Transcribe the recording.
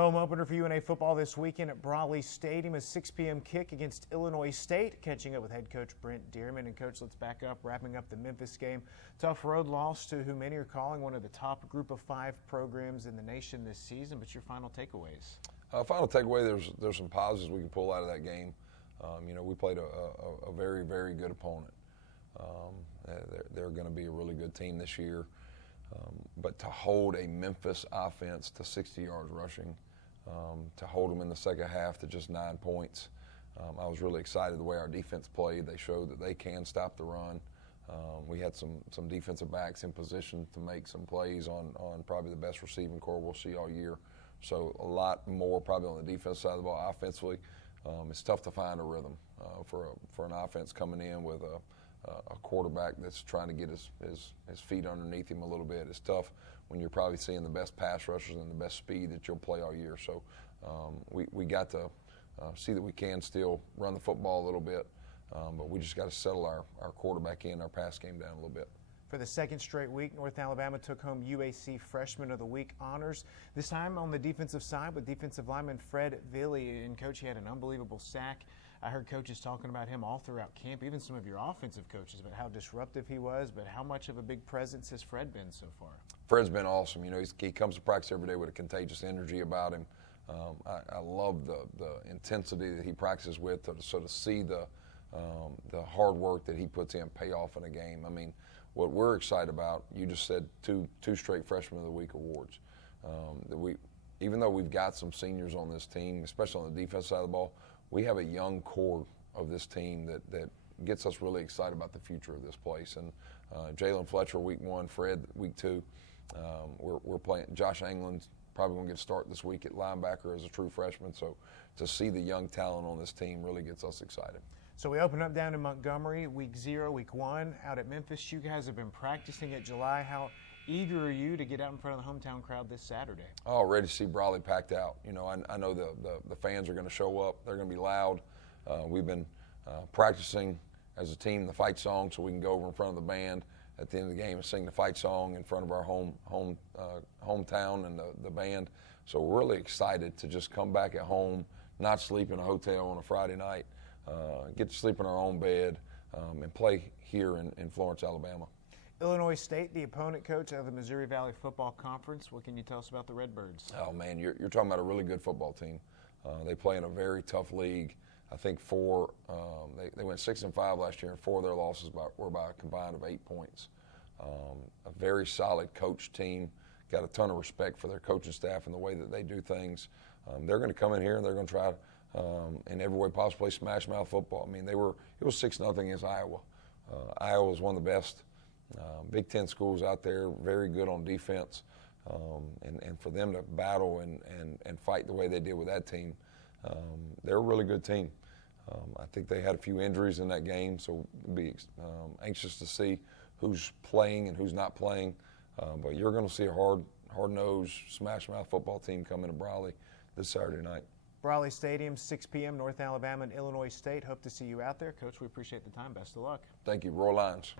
Home opener for UNA football this weekend at Brawley Stadium, a 6 p.m. kick against Illinois State. Catching up with head coach Brent Dearman. And coach, let's back up, wrapping up the Memphis game. Tough road loss to who many are calling one of the top group of 5 programs in the nation this season. But your final takeaways? Final takeaway, there's some positives we can pull out of that game. We played a very, very good opponent. They're going to be a really good team this year. But to hold a Memphis offense to 60 yards rushing, to hold them in the second half to just 9 points, I was really excited the way our defense played. They showed that they can stop the run. We had some defensive backs in position to make some plays on probably the best receiving core we'll see all year. So a lot more probably on the defense side of the ball. Offensively, it's tough to find a rhythm for an offense coming in with a quarterback that's trying to get his feet underneath him a little bit. It's tough when you're probably seeing the best pass rushers and the best speed that you'll play all year. So we got to see that we can still run the football a little bit, but we just got to settle our quarterback in, our pass game down a little bit. For the second straight week, North Alabama took home UAC Freshman of the Week honors, this time on the defensive side with defensive lineman Fred Villey. And Coach, he had an unbelievable sack. I heard coaches talking about him all throughout camp, even some of your offensive coaches, about how disruptive he was, but how much of a big presence has Fred been so far? Fred's been awesome. He comes to practice every day with a contagious energy about him. I love the intensity that he practices with, so to see the hard work that he puts in pay off in a game. I mean, what we're excited about, you just said two straight Freshman of the Week awards. Even though we've got some seniors on this team, especially on the defense side of the ball, we have a young core of this team that gets us really excited about the future of this place. And Jalen Fletcher, week 1, Fred, week 2. We're playing. Josh England's probably going to get a start this week at linebacker as a true freshman. So to see the young talent on this team really gets us excited. So we open up down in Montgomery, week 0, week 1, out at Memphis. You guys have been practicing at July. How eager are you to get out in front of the hometown crowd this Saturday? Oh, ready to see Brawley packed out. I know the fans are going to show up. They're going to be loud. We've been practicing as a team the fight song so we can go over in front of the band at the end of the game and sing the fight song in front of our hometown and the band. So we're really excited to just come back at home, not sleep in a hotel on a Friday night, get to sleep in our own bed, and play here in Florence, Alabama. Illinois State, the opponent, coach of the Missouri Valley Football Conference. What can you tell us about the Redbirds? Oh, man, you're talking about a really good football team. They play in a very tough league. I think they went 6-5 last year, and 4 of their losses were by a combined of 8 points. A very solid coach team. Got a ton of respect for their coaching staff and the way that they do things. They're going to come in here and they're going to try in every way possible smash mouth football. I mean, it was 6-0 against Iowa. Iowa was one of the best Big Ten schools out there, very good on defense, and for them to battle and fight the way they did with that team, they're a really good team. I think they had a few injuries in that game, so we'll be anxious to see who's playing and who's not playing. But you're going to see a hard-nosed, smash-mouth football team come into Brawley this Saturday night. Brawley Stadium, 6 p.m., North Alabama and Illinois State. Hope to see you out there. Coach, we appreciate the time. Best of luck. Thank you. Roar Lions.